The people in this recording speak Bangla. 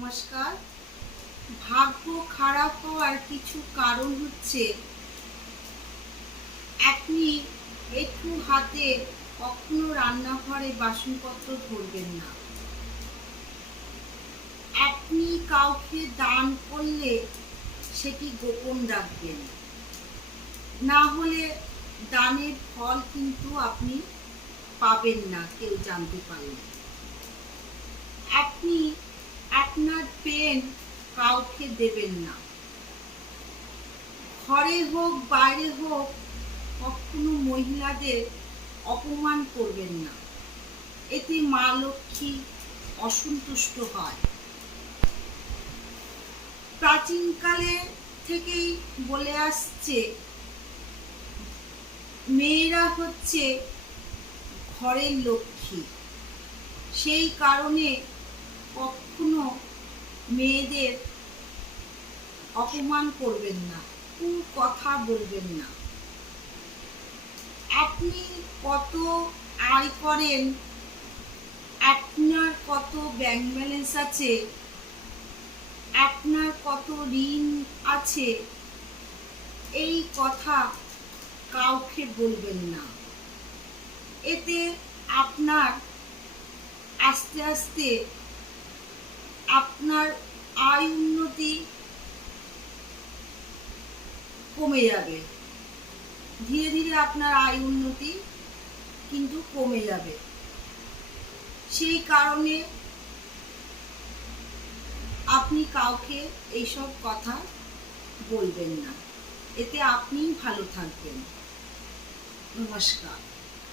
নমস্কার। ভাগ্য খারাপ হওয়ার কিছু কারণ হচ্ছে আপনি একটু হাতে কখনো রান্নাঘরে বাসনপত্র ধরবেন না। আপনি কাউকে দান করলে সেটি গোপন রাখবেন, না হলে দানের ফল কিন্তু আপনি পাবেন না কেউ জানতে পারলে। আপনি আপনার পেন কাউকে দেবেন না, ঘরে হোক বাইরে হোক কখনো মহিলাদের অপমান করবেন না, এতে মা লক্ষ্মী অসন্তুষ্ট হয়। প্রাচীনকালে থেকেই বলে আসছে মেয়েরা হচ্ছে ঘরের লক্ষ্মী, সেই কারণে কখনো মেয়েদের অপমান করবেন না, কথা বলবেন না। আপনি কত আয় করেন, আপনার কত ব্যাংক ব্যালেন্স আছে, আপনার কত ঋণ আছে, এই কথা কাউকে বলবেন না। এতে আপনার আস্তে আস্তে আপনার আয় উন্নতি কমে যাবে, ধীরে ধীরে আপনার আয় উন্নতি কিন্তু কমে যাবে। সেই কারণে আপনি কাউকে এইসব কথা বলবেন না, এতে আপনিই ভালো থাকবেন। নমস্কার।